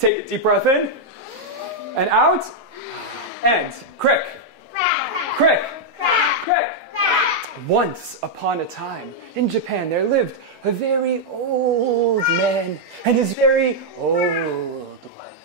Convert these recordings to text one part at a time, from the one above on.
Take a deep breath in, and out, and crick, crick, crick. Once upon a time, in Japan, there lived a very old man and his very old wife.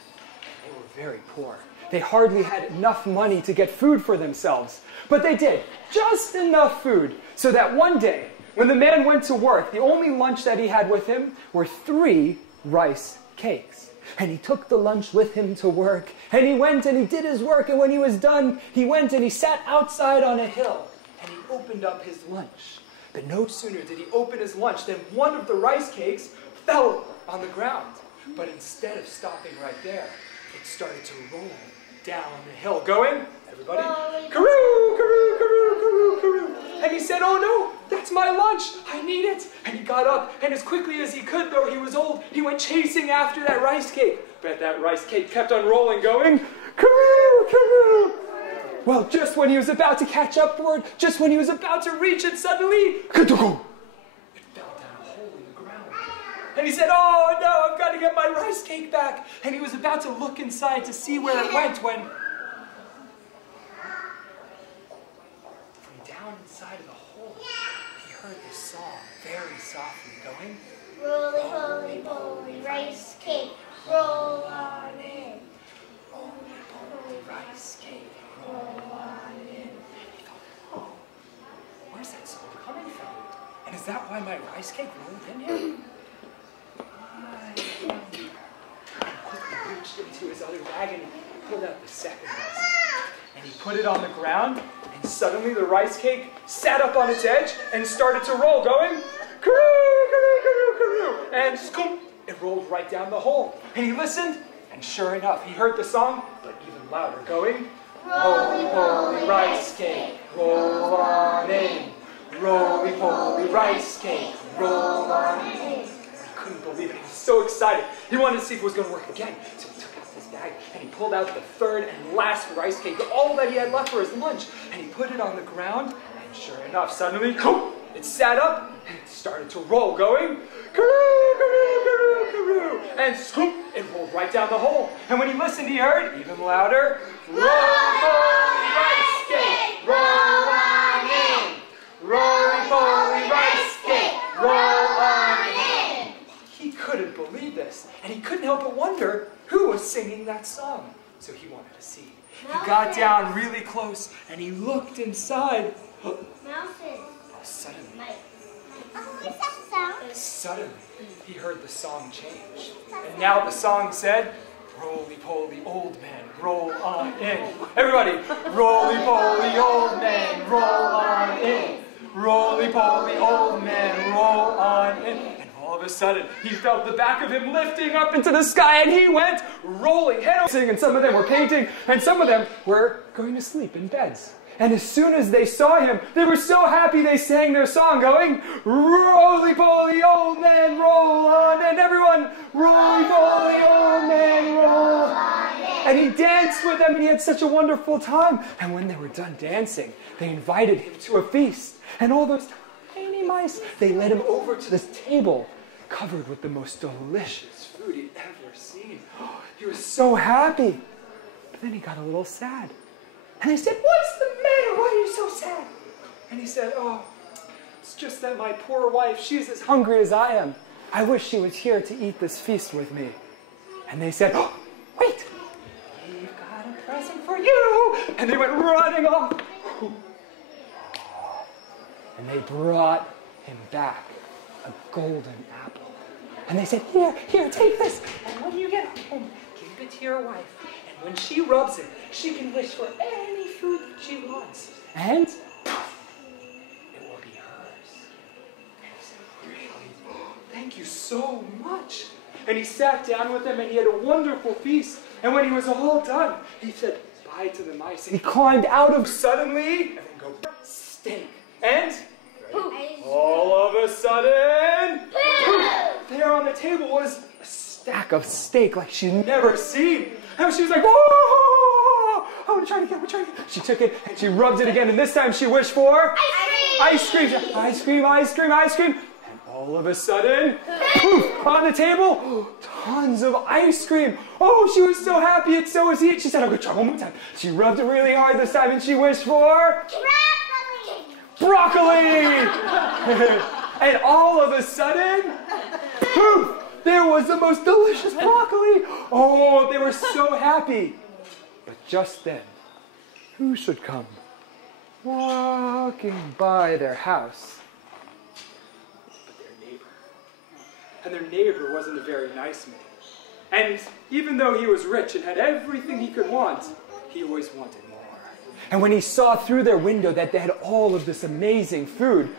They were very poor. They hardly had enough money to get food for themselves, but they did just enough food so that one day, when the man went to work, the only lunch that he had with him were 3 rice cakes. And he took the lunch with him to work, and he went and he did his work, and when he was done, he went and he sat outside on a hill, and he opened up his lunch. But no sooner did he open his lunch than one of the rice cakes fell on the ground. But instead of stopping right there, it started to roll down the hill, going, everybody, karoo, karoo, karoo, karoo, karoo. And he said, oh no, that's my lunch, I need it. And he got up, and as quickly as he could, though he was old, he went chasing after that rice cake. But that rice cake kept on rolling, going, karoo, karoo. Well, just when he was about to catch up for it, just when he was about to reach it, suddenly, it fell down a hole in the ground. And he said, oh no, I've got to get my rice cake back. And he was about to look inside to see where it went when, from down inside of the hole, he heard this song very softly going, Roly poly poly rice cake, roll on in. roly poly rice cake, roll on in. And he thought, oh, where's that song coming from? And is that why my rice cake rolled in here? He quickly reached into his other bag and he pulled out the second rice cake. And he put it on the ground, and suddenly the rice cake sat up on its edge and started to roll, going, karoo, karoo, karoo, karoo. And scoop, it rolled right down the hole. And he listened, and sure enough, he heard the song, but even louder, going, roly poly rice cake, roll on in. Roly poly rice cake, roll on in. He couldn't believe it. He was so excited. He wanted to see if it was going to work again. So he took out his bag and he pulled out the third and last rice cake, all that he had left for his lunch, and he put it on the ground. And sure enough, suddenly, it sat up and it started to roll, going, karoo, karoo, karoo, karoo. And scoop, it rolled right down the hole. And when he listened, he heard, even louder, roly poly rice cake, roll on in. Roly poly rice cake, roll on in. He couldn't believe this, and he couldn't help but wonder who was singing that song. So he wanted to see. He got down really close, and he looked inside. Suddenly, he heard the song change. And now the song said, roly poly old man, roll on in. Everybody, roly poly old man, roll on in. Roly poly old man, roll on in. And all of a sudden, he felt the back of him lifting up into the sky, and he went rolling, head over. And some of them were painting, and some of them were going to sleep in beds. And as soon as they saw him, they were so happy they sang their song, going, roly poly old man, roll on in. Everyone, roly poly old man, roll on in. And he danced with them, and he had such a wonderful time. And when they were done dancing, they invited him to a feast. And all those tiny mice, they led him over to this table covered with the most delicious food he'd ever seen. Oh, he was so happy. But then he got a little sad. And they said, what's the matter? Why are you so sad? And he said, oh, it's just that my poor wife, she's as hungry as I am. I wish she was here to eat this feast with me. And they said, oh, wait, we've got a present for you. And they went running off. And they brought him back a golden apple. And they said, here, take this. And when you get home, give it to your wife. And when she rubs it, she can wish for any food that she wants. And it will be hers. And he said, really? Thank you so much. And he sat down with them, and he had a wonderful feast. And when he was all done, he said bye to the mice. And he climbed out of suddenly, and then go, steak. And all of a sudden, there on the table was a stack of steak like she'd never seen. And she was like, whoa, I want to try it again, She took it and she rubbed it again, and this time she wished for ice cream. Ice cream, ice cream, ice cream. And all of a sudden, poof, on the table, tons of ice cream. Oh, she was so happy, and so was he. She said, "I'm going to try one more time." She rubbed it really hard this time, and she wished for broccoli. And all of a sudden, poof, there was the most delicious broccoli. Oh, they were so happy. But just then, who should come walking by their house? But their neighbor. And their neighbor wasn't a very nice man. And even though he was rich and had everything he could want, he always wanted more. And when he saw through their window that they had all of this amazing food,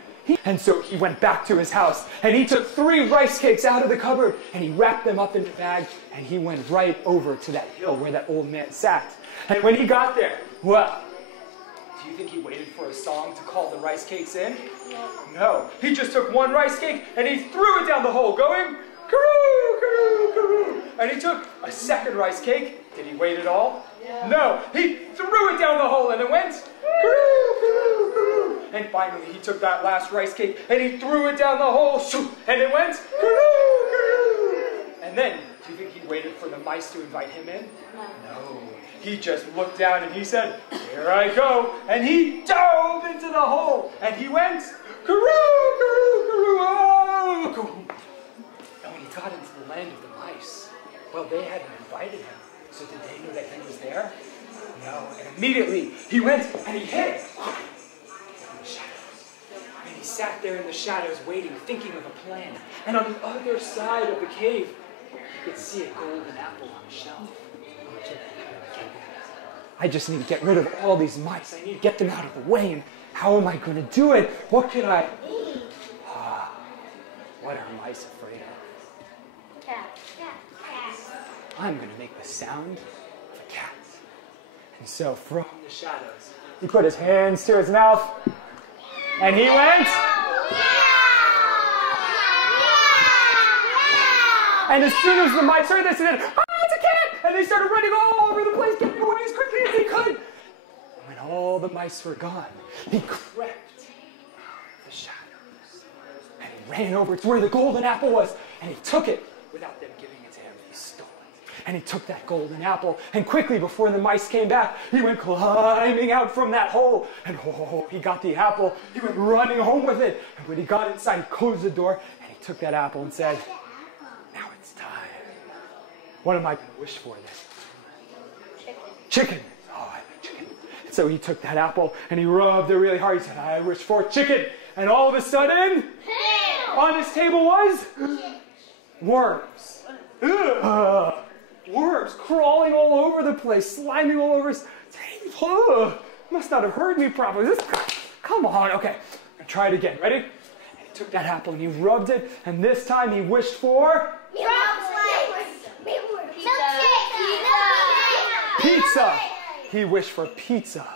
so he went back to his house, and he took 3 rice cakes out of the cupboard, and he wrapped them up in a bag, and he went right over to that hill where that old man sat. And when he got there, well, do you think he waited for a song to call the rice cakes in? No. He just took 1 rice cake, and he threw it down the hole, going, "Karoo, karoo, karoo." And he took a 2nd rice cake. Did he wait at all? No. He threw it down the hole, and it went, "Karoo, karoo, karoo." And finally, he took that last rice cake, and he threw it down the hole, and it went, "Karoo, karoo." And then, do you think he waited for the mice to invite him in? No. He just looked down, and he said, "Here I go." And he dove into the hole, and he went, "Karoo, karoo, karoo, oh." And when he got into the land of the mice, well, they hadn't invited him. So did they know that he was there? No. And immediately, he went and he hid in the shadows. And he sat there in the shadows waiting, thinking of a plan. And on the other side of the cave, you could see a golden apple on a shelf. I just need to get rid of all these mice. I need to get them out of the way. And how am I going to do it? What can I... What are mice afraid of? Cat. I'm going to make the sound of a cat. And so from the shadows, he put his hands to his mouth, and he went. And as soon as the mice heard this, they said, "Ah, it's a cat!" And they started running all over the place, getting away as quickly as they could. And when all the mice were gone, he crept out of the shadows. And he ran over to where the golden apple was, and he took it without them giving it to him. He stole it. And he took that golden apple, and quickly, before the mice came back, he went climbing out from that hole. And he got the apple. He went running home with it. And when he got inside, he closed the door, and he took that apple and said, "Now it's time. What am I going to wish for then?" Chicken. Oh, I like chicken. So he took that apple, and he rubbed it really hard. He said, "I wish for chicken." And all of a sudden, on his table was worms. Worms crawling all over the place, sliming all over his table. Must not have heard me properly. Come on. Okay, I'll try it again. Ready? And he took that apple and he rubbed it, and this time he wished for pizza. He wished for pizza.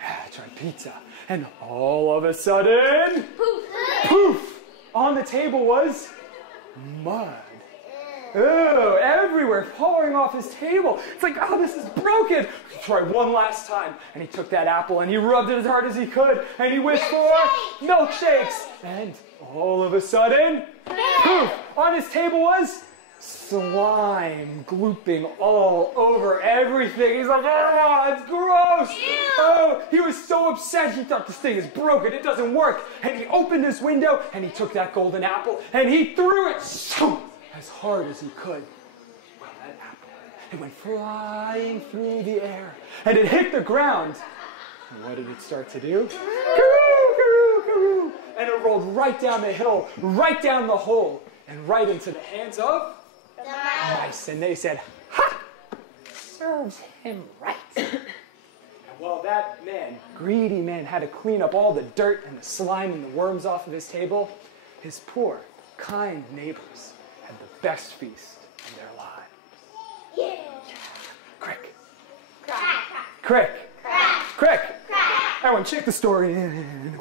I tried pizza. And all of a sudden, poof, on the table was mud. Oh, everywhere, pouring off his table. It's like, oh, this is broken. He tried one last time, and he took that apple, and he rubbed it as hard as he could, and he wished for milkshakes. And all of a sudden, poof, on his table was slime glooping all over everything. He's like, oh, it's gross. Ew. Oh, he was so upset. He thought this thing is broken. It doesn't work. And he opened his window, and he took that golden apple, and he threw it as hard as he could. Well, that apple, it went flying through the air, and it hit the ground. And what did it start to do? Karoo, karoo, karoo. And it rolled right down the hill, right down the hole, and right into the hands of the mice. And they said, "Ha! Serves him right." And while that man, greedy man, had to clean up all the dirt and the slime and the worms off of his table, his poor, kind neighbors had the best feast in their lives. Yeah. Crick. Crack. Crick. Crack. Crick. Crack. Everyone, check the story in.